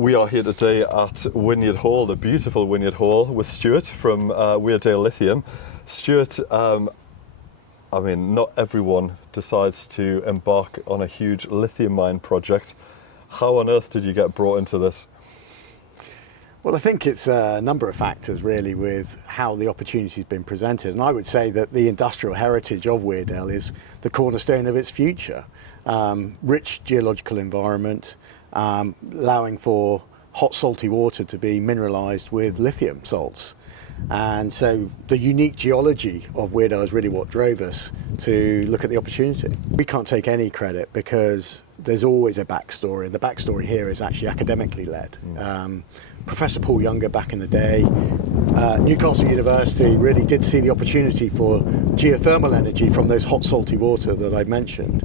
We are here today at Wynyard Hall, the beautiful Wynyard Hall, with Stewart from Weardale Lithium. Stewart, I mean, not everyone decides to embark on a huge lithium mine project. How on earth did you get brought into this? Well, I think it's a number of factors really with how the opportunity's been presented. And I would say that the industrial heritage of Weardale is the cornerstone of its future. Rich geological environment, allowing for hot salty water to be mineralized with lithium salts. And so the unique geology of Weardale is really what drove us to look at the opportunity. We can't take any credit because there's always a backstory, and the backstory here is actually academically led. Professor Paul Younger back in the day, Newcastle University really did see the opportunity for geothermal energy from those hot salty water that I mentioned.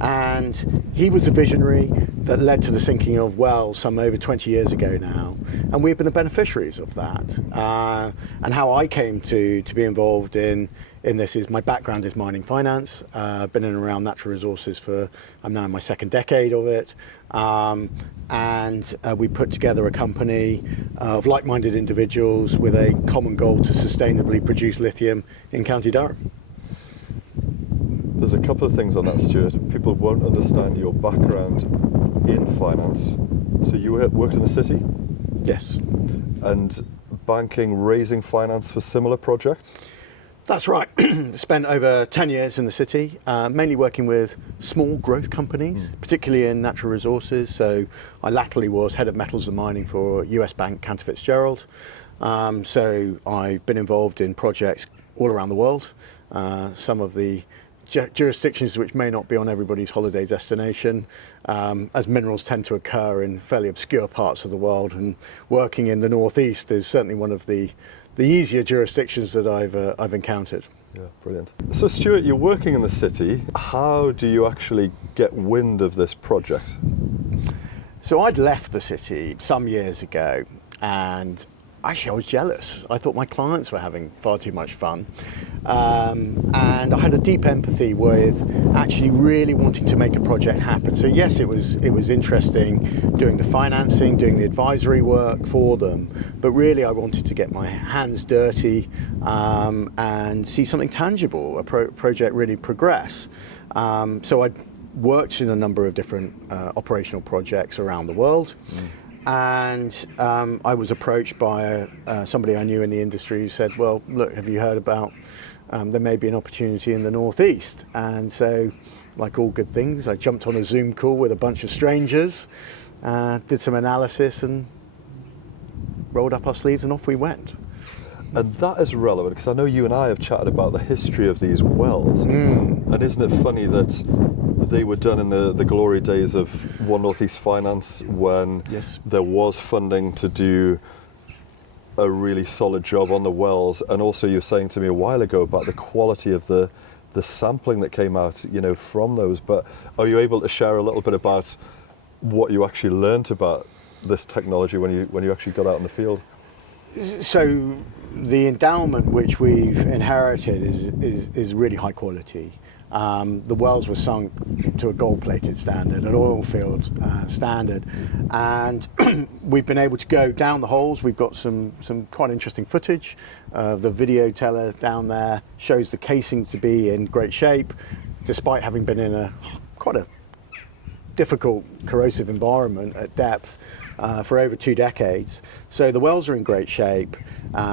And he was a visionary that led to the sinking of wells some over 20 years ago now. And we've been the beneficiaries of that. And how I came to be involved in this is my background is mining finance. I've been in and around natural resources I'm now in my second decade of it. And we put together a company of like-minded individuals with a common goal to sustainably produce lithium in County Durham. There's a couple of things on that, Stewart. People won't understand your background in finance. So you worked in the city? Yes. And banking, raising finance for similar projects? That's right. Spent over 10 years in the city, mainly working with small growth companies, particularly in natural resources. So I latterly was head of metals and mining for US Bank Cantor Fitzgerald. So I've been involved in projects all around the world. Some of the jurisdictions which may not be on everybody's holiday destination, as minerals tend to occur in fairly obscure parts of the world, and working in the northeast is certainly one of the easier jurisdictions that I've encountered. Yeah, brilliant. So Stewart, you're working in the city. How do you actually get wind of this project? So I'd left the city some years ago, and actually I was jealous. I thought my clients were having far too much fun. And I had a deep empathy with actually really wanting to make a project happen. So yes, it was interesting doing the financing, doing the advisory work for them, but really I wanted to get my hands dirty and see something tangible, a project really progress. So I worked in a number of different operational projects around the world. And I was approached by somebody I knew in the industry who said, well, look, have you heard about there may be an opportunity in the northeast? And so, like all good things, I jumped on a Zoom call with a bunch of strangers, did some analysis and rolled up our sleeves and off we went. And that is relevant because I know you and I have chatted about the history of these wells. And isn't it funny that they were done in the glory days of One Northeast Finance when there was funding to do a really solid job on the wells, and also you were saying to me a while ago about the quality of the sampling that came out, from those. But are you able to share a little bit about what you actually learned about this technology when you actually got out in the field? So the endowment which we've inherited is really high quality. The wells were sunk to a gold-plated standard, an oil field standard, and we've been able to go down the holes. We've got some quite interesting footage. The video teller down there shows the casing to be in great shape, despite having been in quite a difficult corrosive environment at depth for over 2 decades. So the wells are in great shape.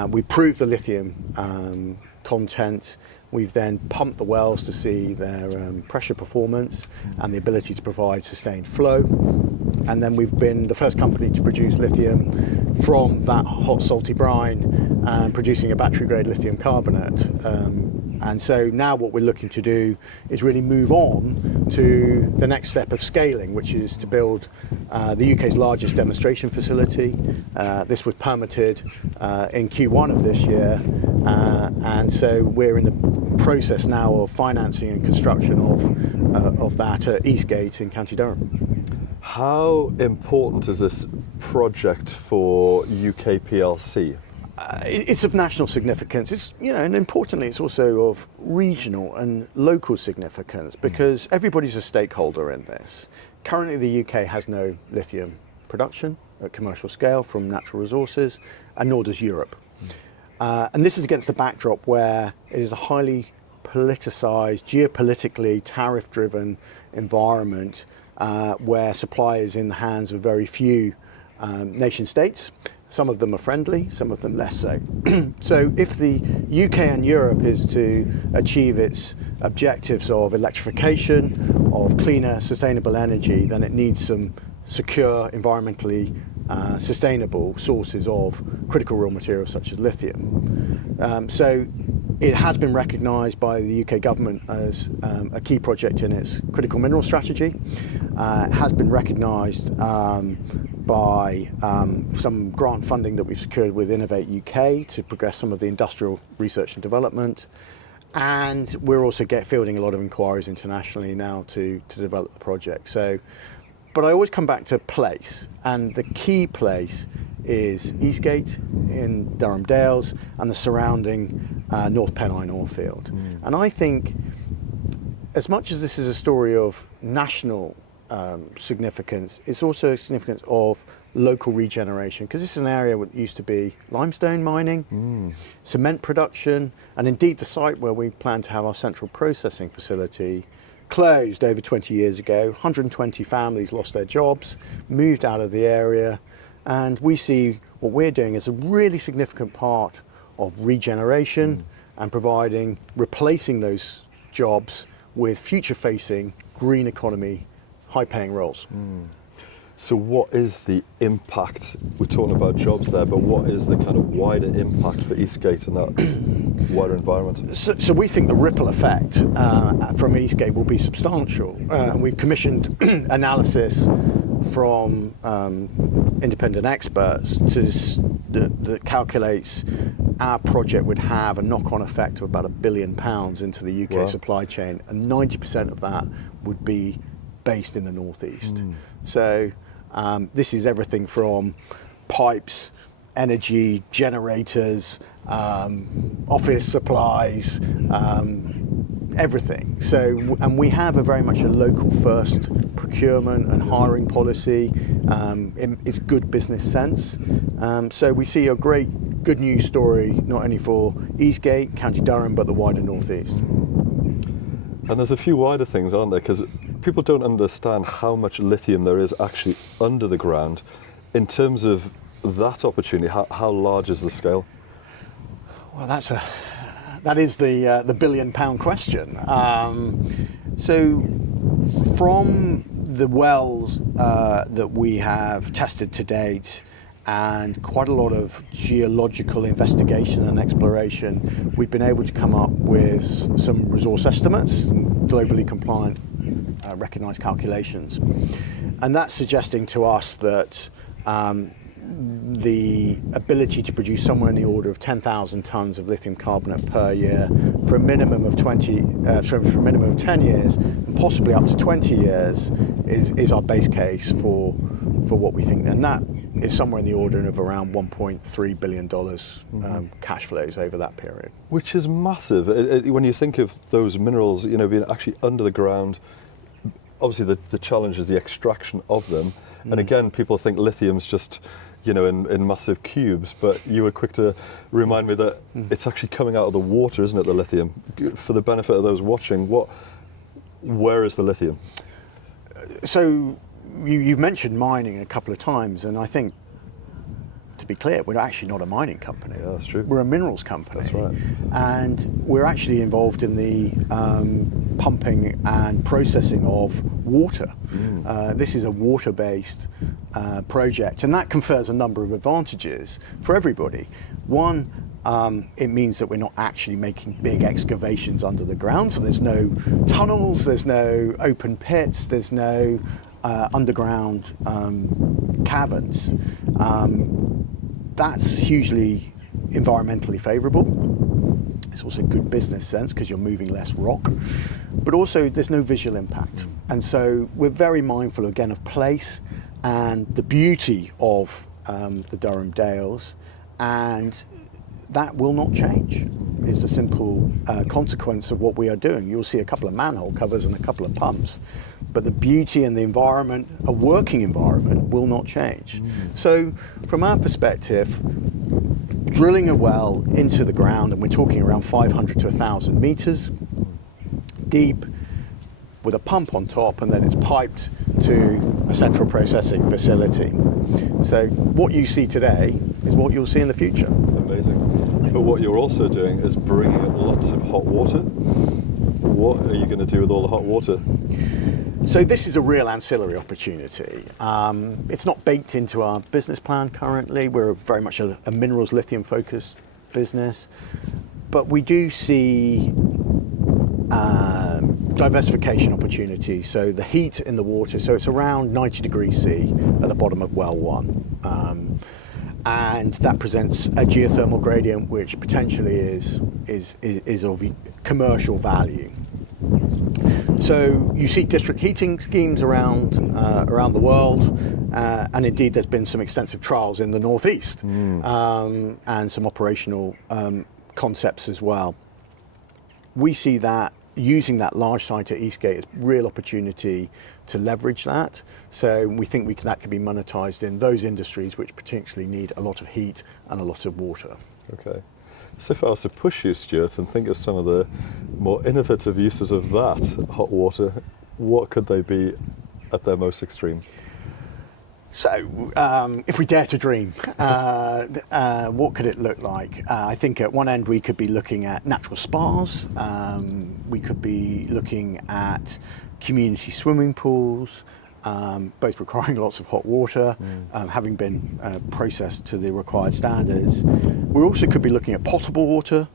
We proved the lithium content. We've then pumped the wells to see their pressure performance and the ability to provide sustained flow. And then we've been the first company to produce lithium from that hot salty brine, producing a battery-grade lithium carbonate. And so now what we're looking to do is really move on to the next step of scaling, which is to build the UK's largest demonstration facility. This was permitted in Q1 of this year. And so we're in the process now of financing and construction of that at Eastgate in County Durham. How important is this project for UK PLC? It's of national significance. It's, and importantly, it's also of regional and local significance because everybody's a stakeholder in this. Currently, the UK has no lithium production at commercial scale from natural resources, and nor does Europe. And this is against the backdrop where it is a highly politicised, geopolitically tariff-driven environment where supply is in the hands of very few nation states. Some of them are friendly, some of them less so. So if the UK and Europe is to achieve its objectives of electrification, of cleaner, sustainable energy, then it needs some secure, environmentally sustainable sources of critical raw materials such as lithium. So it has been recognised by the UK government as a key project in its critical mineral strategy. It has been recognised by some grant funding that we've secured with Innovate UK to progress some of the industrial research and development. And we're also fielding a lot of inquiries internationally now to develop the project. So, but I always come back to place, and the key place is Eastgate in Durham Dales and the surrounding North Pennine ore field. And I think, as much as this is a story of national significance, it's also a significance of local regeneration, because this is an area that used to be limestone mining, cement production, and indeed the site where we plan to have our central processing facility closed over 20 years ago. 120 families lost their jobs, moved out of the area, and we see what we're doing as a really significant part of regeneration and replacing those jobs with future-facing green economy, high-paying roles. So what is the impact? We're talking about jobs there, but what is the kind of wider impact for Eastgate and that wider environment? So we think the ripple effect from Eastgate will be substantial. And we've commissioned analysis from independent experts that calculates our project would have a knock-on effect of about £1 billion into the UK supply chain, and 90% of that would be based in the northeast. So this is everything from pipes, energy, generators, office supplies, everything. So, and we have very much a local first procurement and hiring policy. It's good business sense. So we see a great good news story, not only for Eastgate, County Durham, but the wider northeast. And there's a few wider things, aren't there? Because people don't understand how much lithium there is actually under the ground. In terms of that opportunity, how large is the scale? Well, that is the £1 billion question. So from the wells that we have tested to date, and quite a lot of geological investigation and exploration, we've been able to come up with some resource estimates, globally compliant, recognised calculations. And that's suggesting to us that the ability to produce somewhere in the order of 10,000 tonnes of lithium carbonate per year for a minimum of 10 years, and possibly up to 20 years, is our base case for what we think. And that is somewhere in the order of around $1.3 billion cash flows over that period. Which is massive. When you think of those minerals, being actually under the ground, obviously the challenge is the extraction of them. And again, people think lithium's just, in massive cubes, but you were quick to remind me that it's actually coming out of the water, isn't it, the lithium? For the benefit of those watching, where is the lithium? So you've mentioned mining a couple of times, and I think, to be clear, we're actually not a mining company. Yeah, that's true. We're a minerals company. That's right. And we're actually involved in the pumping and processing of water. This is a water-based project, and that confers a number of advantages for everybody. One, it means that we're not actually making big excavations under the ground, so there's no tunnels, there's no open pits, there's no underground caverns. That's hugely environmentally favourable. It's also good business sense because you're moving less rock, but also there's no visual impact. And so we're very mindful again of place and the beauty of the Durham Dales, and that will not change. is a simple consequence of what we are doing. You'll see a couple of manhole covers and a couple of pumps, but the beauty and the environment, a working environment, will not change. So from our perspective, drilling a well into the ground, and we're talking around 500 to 1,000 meters deep, with a pump on top, and then it's piped to a central processing facility. So what you see today is what you'll see in the future. Amazing. But what you're also doing is bringing in lots of hot water. What are you going to do with all the hot water? So this is a real ancillary opportunity. It's not baked into our business plan currently. We're very much a minerals lithium focused business, but we do see diversification opportunities. So the heat in the water, so it's around 90 degrees C at the bottom of well 1. And that presents a geothermal gradient which potentially is of commercial value. So you see district heating schemes around the world, and indeed there's been some extensive trials in the northeast, and some operational concepts as well. We see that using that large site at Eastgate is real opportunity to leverage that. So we think that can be monetized in those industries which potentially need a lot of heat and a lot of water. Okay. So if I was to push you, Stuart, and think of some of the more innovative uses of that hot water, what could they be at their most extreme? So, if we dare to dream, what could it look like? I think at one end we could be looking at natural spas, we could be looking at community swimming pools, both requiring lots of hot water, having been processed to the required standards. We also could be looking at potable water,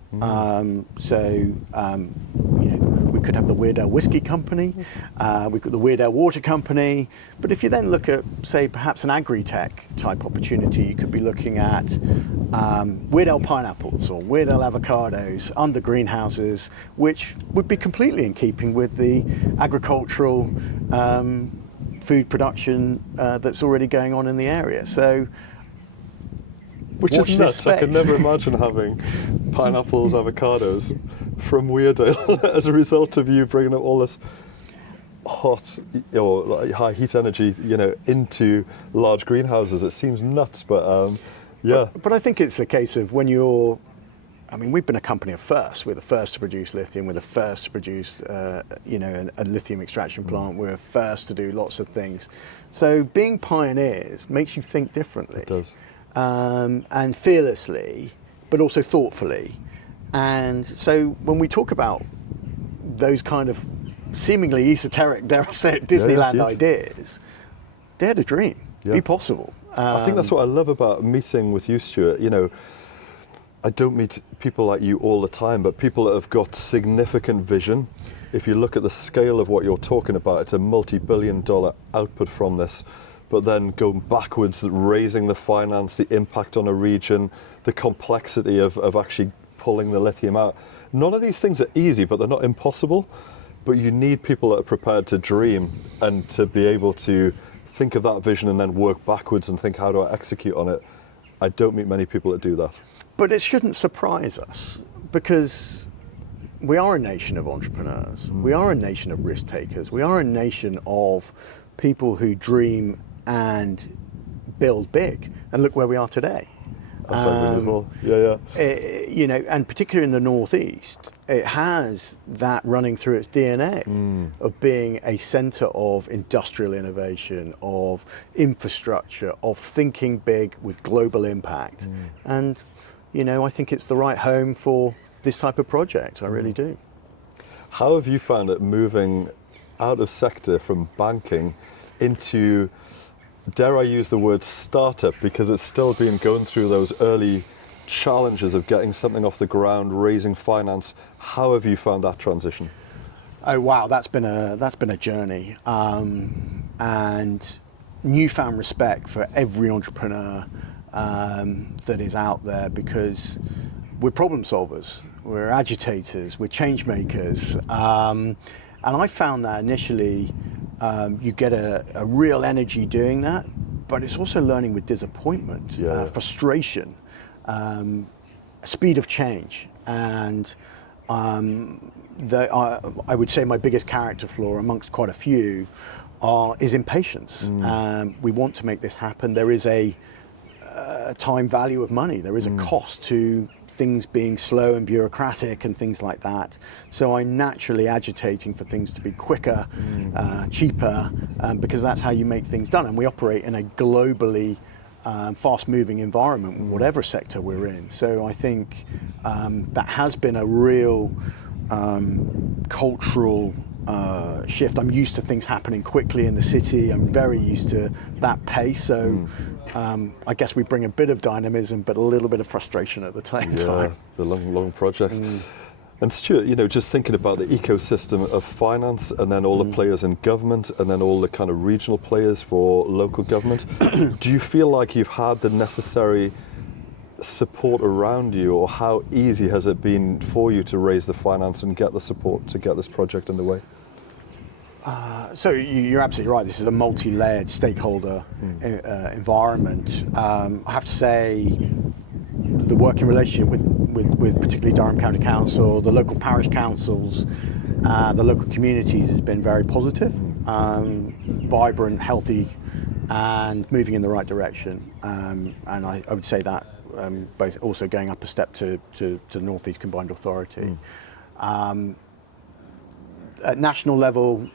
we could have the Weardale Whiskey Company, we've got the Weardale Water Company, but if you then look at, say, perhaps an agri-tech type opportunity, you could be looking at Weardale pineapples or Weardale avocados under greenhouses, which would be completely in keeping with the agricultural food production that's already going on in the area. So, which is nuts. I could never imagine having pineapples, avocados from Weardale as a result of you bringing up all this hot or like high heat energy, into large greenhouses. It seems nuts, but yeah. But I think it's a case of when you're. I mean, we've been a company of firsts. We're the first to produce lithium. We're the first to produce, a lithium extraction plant. We're first to do lots of things. So being pioneers makes you think differently. It does. And fearlessly, but also thoughtfully. And so when we talk about those kind of seemingly esoteric, dare I say it, Disneyland ideas, dare to dream, be possible. I think that's what I love about meeting with you, Stuart. I don't meet people like you all the time, but people that have got significant vision. If you look at the scale of what you're talking about, it's a multi-billion-dollar output from this. But then going backwards, raising the finance, the impact on a region, the complexity of actually pulling the lithium out. None of these things are easy, but they're not impossible. But you need people that are prepared to dream and to be able to think of that vision and then work backwards and think, how do I execute on it? I don't meet many people that do that. But it shouldn't surprise us, because we are a nation of entrepreneurs. We are a nation of risk takers. We are a nation of people who dream and build big. And look where we are today. That's so good as well. Yeah. And particularly in the Northeast, it has that running through its DNA of being a centre of industrial innovation, of infrastructure, of thinking big with global impact. And I think it's the right home for this type of project. I really do. How have you found it moving out of sector from banking into, dare I use the word startup, because it's still been going through those early challenges of getting something off the ground, raising finance? How have you found that transition? Oh wow, that's been a journey, and newfound respect for every entrepreneur that is out there, because we're problem solvers, we're agitators, we're change makers, and I found that initially you get a real energy doing that, but it's also learning with disappointment, frustration, speed of change, And I would say my biggest character flaw amongst quite a few is impatience. We want to make this happen. There is a time value of money. There is a cost to things being slow and bureaucratic and things like that. So I'm naturally agitating for things to be quicker, cheaper, because that's how you make things done. And we operate in a globally fast-moving environment, whatever sector we're in. So I think that has been a real cultural shift. I'm used to things happening quickly in the city. I'm very used to that pace. So I guess we bring a bit of dynamism, but a little bit of frustration at the same time. The long projects. And Stewart, just thinking about the ecosystem of finance, and then all the players in government, and then all the kind of regional players for local government, do you feel like you've had the necessary support around you, or how easy has it been for you to raise the finance and get the support to get this project underway? So you're absolutely right. This is a multi-layered stakeholder environment. I have to say, the working relationship with particularly Durham County Council, the local parish councils, the local communities has been very positive, vibrant, healthy, and moving in the right direction. And I would say that both also going up a step to the North East Combined Authority. At national level,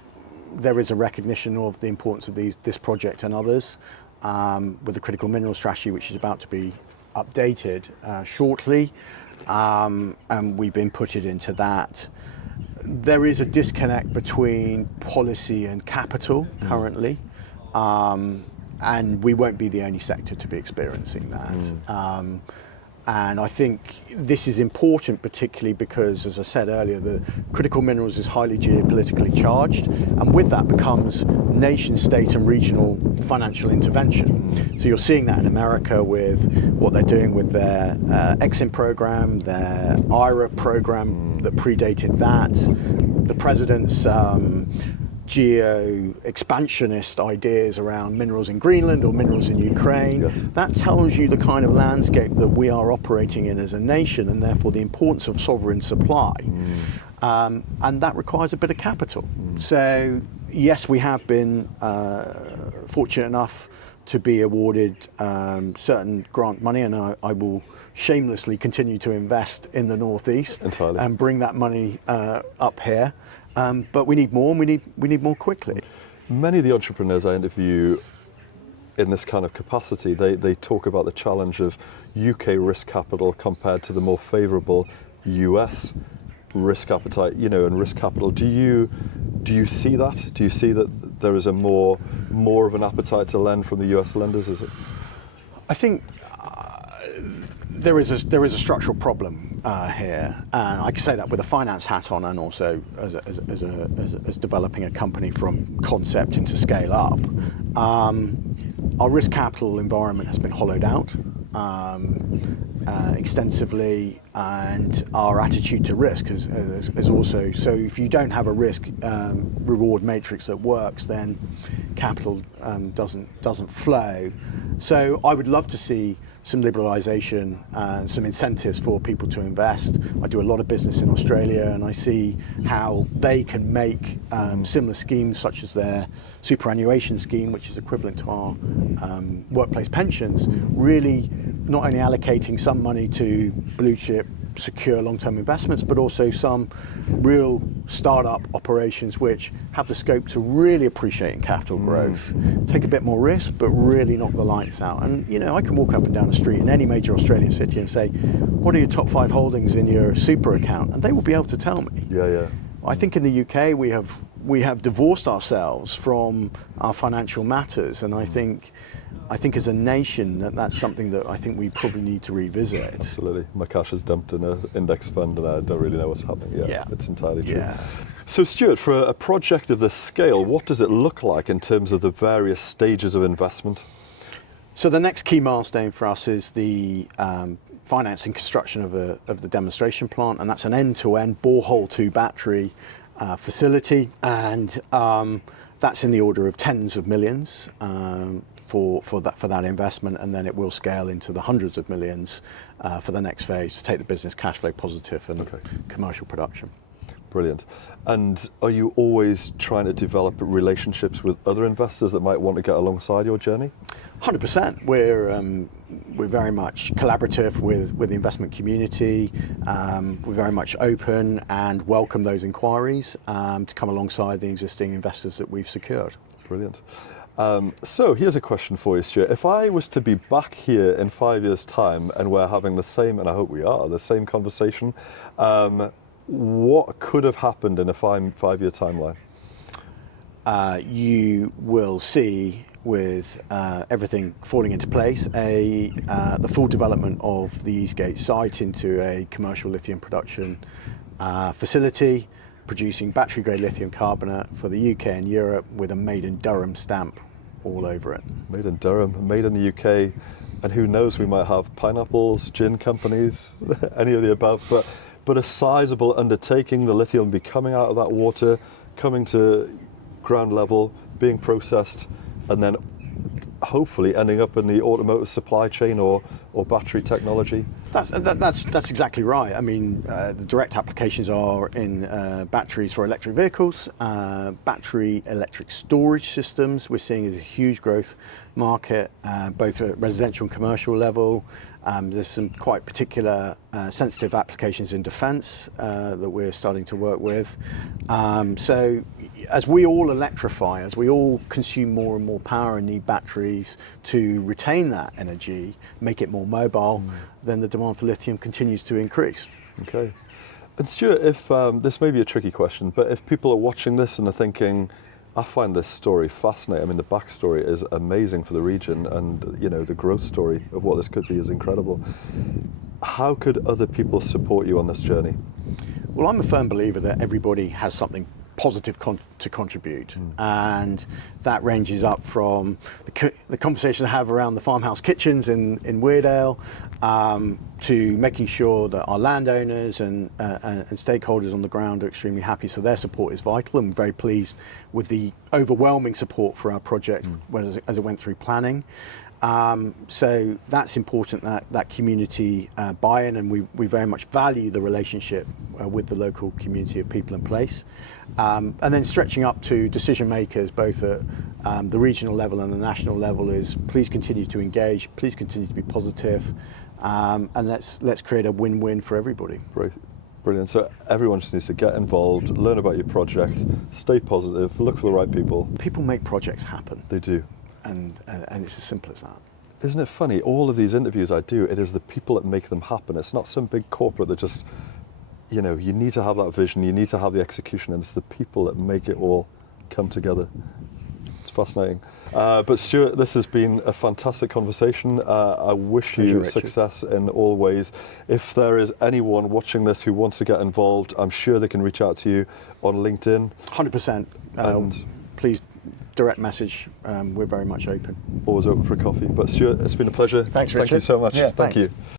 there is a recognition of the importance of this project and others, with the critical mineral strategy, which is about to be updated shortly, and we've been putted into that. There is a disconnect between policy and capital currently, and we won't be the only sector to be experiencing that. And I think this is important, particularly because, as I said earlier, the critical minerals is highly geopolitically charged, and with that becomes nation, state and regional financial intervention. So you're seeing that in America with what they're doing with their EXIM program, their IRA program that predated that, the president's geo-expansionist ideas around minerals in Greenland or minerals in Ukraine. Yes. That tells you the kind of landscape that we are operating in as a nation, and therefore the importance of sovereign supply. And that requires a bit of capital. So yes, we have been fortunate enough to be awarded certain grant money, and I will shamelessly continue to invest in the Northeast Entirely. And bring that money up here. But we need more, and we need more quickly. Many of the entrepreneurs I interview in this kind of capacity, they talk about the challenge of UK risk capital compared to the more favourable US risk appetite, and risk capital. Do you see that? Do you see that there is a more of an appetite to lend from the US lenders? Is it? I think there is a structural problem here, and I can say that with a finance hat on, and also as developing a company from concept into scale up. Our risk capital environment has been hollowed out extensively, and our attitude to risk is also. So if you don't have a risk reward matrix that works, then capital doesn't flow. So I would love to see some liberalisation and some incentives for people to invest. I do a lot of business in Australia, and I see how they can make similar schemes, such as their superannuation scheme, which is equivalent to our workplace pensions, really not only allocating some money to blue chip secure long-term investments, but also some real startup operations which have the scope to really appreciate in capital growth, take a bit more risk, but really knock the lights out. And I can walk up and down the street in any major Australian city and say, what are your top 5 holdings in your super account? And they will be able to tell me. Yeah. I think in the UK we have divorced ourselves from our financial matters, and I think as a nation that's something that I think we probably need to revisit. Absolutely. My cash is dumped in an index fund and I don't really know what's happening. Yeah. It's entirely true. Yeah. So Stewart, for a project of this scale, what does it look like in terms of the various stages of investment? So the next key milestone for us is the financing construction of the demonstration plant, and that's an end-to-end borehole to battery facility, and that's in the order of tens of millions. for that investment, and then it will scale into the hundreds of millions for the next phase to take the business cash flow positive and commercial production. Brilliant. And are you always trying to develop relationships with other investors that might want to get alongside your journey? 100%. We're very much collaborative with the investment community. We're very much open and welcome those inquiries to come alongside the existing investors that we've secured. Brilliant. So here's a question for you, Stuart. If I was to be back here in 5 years' time and we're having the same, and I hope we are, the same conversation, what could have happened in a five-year timeline? You will see, with everything falling into place, the full development of the Eastgate site into a commercial lithium production facility, producing battery-grade lithium carbonate for the UK and Europe with a Made in Durham stamp all over it. Made in Durham, made in the UK, and who knows, we might have pineapples, gin companies, any of the above, but a sizable undertaking. The lithium will be coming out of that water, coming to ground level, being processed, and then hopefully ending up in the automotive supply chain or battery technology. That's exactly right. I mean, the direct applications are in batteries for electric vehicles, battery electric storage systems. We're seeing is a huge growth market, both at residential and commercial level. There's some quite particular sensitive applications in defence that we're starting to work with. So as we all electrify, as we all consume more and more power and need batteries to retain that energy, make it more mobile, then the demand for lithium continues to increase. Okay. And Stuart, if this may be a tricky question, but if people are watching this and are thinking, I find this story fascinating. I mean, the backstory is amazing for the region, and you know, the growth story of what this could be is incredible. How could other people support you on this journey? Well, I'm a firm believer that everybody has something positive to contribute, and that ranges up from the conversation I have around the farmhouse kitchens in Weardale, to making sure that our landowners and stakeholders on the ground are extremely happy. So their support is vital, and I'm very pleased with the overwhelming support for our project as it went through planning. So that's important, that community buy-in, and we very much value the relationship with the local community of people in place. And then stretching up to decision makers, both at the regional level and the national level, is please continue to engage, please continue to be positive, and let's create a win-win for everybody. Right. Brilliant. So everyone just needs to get involved, learn about your project, stay positive, look for the right people. People make projects happen. They do. And it's as simple as that. Isn't it funny? All of these interviews I do, it is the people that make them happen. It's not some big corporate that just, you know, you need to have that vision, you need to have the execution, and it's the people that make it all come together. It's fascinating. But Stuart, this has been a fantastic conversation. I wish you success in all ways. If there is anyone watching this who wants to get involved, I'm sure they can reach out to you on LinkedIn. 100%. Please direct message. We're very much open. Always open for a coffee. But Stuart, it's been a pleasure. Thanks, Richard. Thank you so much. Yeah, Thank thanks. you.